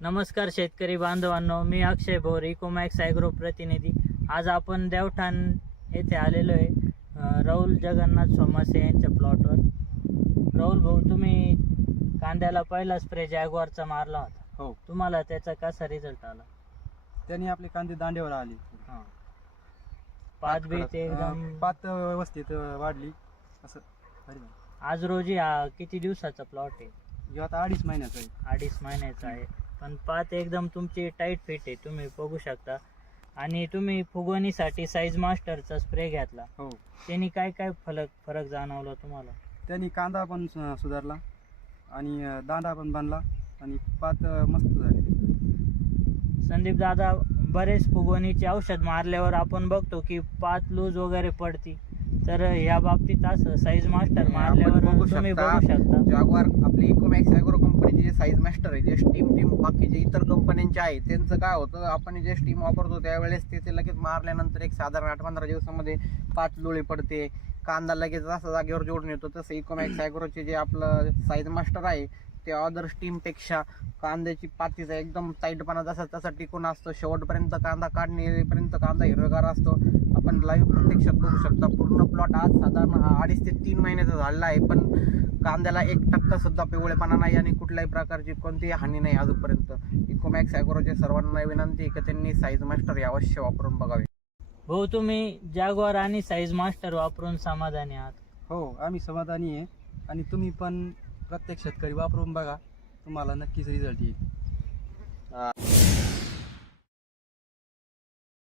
नमस्कार शेतकरी बांधवांनो, मी अक्षय भोर, इकोमॅक्स ॲग्रो प्रतिनिधी. आज आपण देवठाण येथे आलेलो आहे राहुल जगन्नाथ सोमासे यांच्या प्लॉटवर. राहुल भाऊ, तुम्ही कांद्याला पहिला स्प्रे जॅगवारचा मारला होता. हो, तुम्हाला त्याचा कसा रिझल्ट आला? त्यांनी आपले कांदे दांड्यावर आले. हां, पात बी ते एकदम पात व्यवस्थित वाढली असं. आज रोजी किती दिवसाचा प्लॉट आहे? हे आता 2.5 महिन्याचा आहे. 2.5 महिन्याचा आहे, पण पात एकदम तुमची टाईट फिट आहे, तुम्ही बघू शकता. आणि तुम्ही फुगवणीसाठी साईज मास्टरचा स्प्रे घेतला. हो, त्यांनी काय काय फरक जाणवला तुम्हाला? त्यांनी कांदा पण सुधारला आणि दांडा पण बांधला आणि पात मस्त झाली. संदीप दादा, बरेच फुगवणीचे औषध मारल्यावर आपण बघतो की पात लूज वगैरे पडती, तर या बाबतीत असं साईज मास्टर मारल्यावर तुम्ही बघू शकता. जॅग्वार आपली इकोमॅक्स ॲग्रो कंपनीचे जे साईज मास्टर आहे, जे स्टीम बाकीचे इतर कंपन्यांचे आहे, त्यांचं काय होतं, आपण जे स्टीम वापरतो त्यावेळेस ते लगेच मारल्यानंतर एक साधारण 8-15 दिवसामध्ये पात लोळी पडते, कांदा लगेच असा जागेवर जोडून येतो. तसं इकोमॅक्स ॲग्रोचे जे आपलं साईज मास्टर आहे ते अदर स्टीमपेक्षा कांद्याची पातीचा एकदम टाईटपणा जसा तसा टिकून असतो. शेवटपर्यंत कांदा काढणेपर्यंत कांदा हिरवेगार असतो. आपण लाईव्ह प्रत्यक्षात बघू शकता. पूर्ण प्लॉट आज साधारण 2.5 ते 3 महिन्याचा झालेला आहे, पण कांद्याला 1% सुद्धा पिवळेपणा नाही आणि कुठल्याही प्रकारची कोणतीही हानी नाही अजूनपर्यंत. इकोमॅक्स ॲग्रोचे सर्वांना विनंती आहे की त्यांनी साईज मास्टर अवश्य वापरून बघावे. भाऊ, तुम्ही जॅग्वार आणि साईज मास्टर वापरून समाधानी आहात? हो, आम्ही समाधानी आहे आणि तुम्ही पण प्रत्येक शेतकरी वापरून बघा, तुम्हाला नक्कीच रिझल्ट येईल.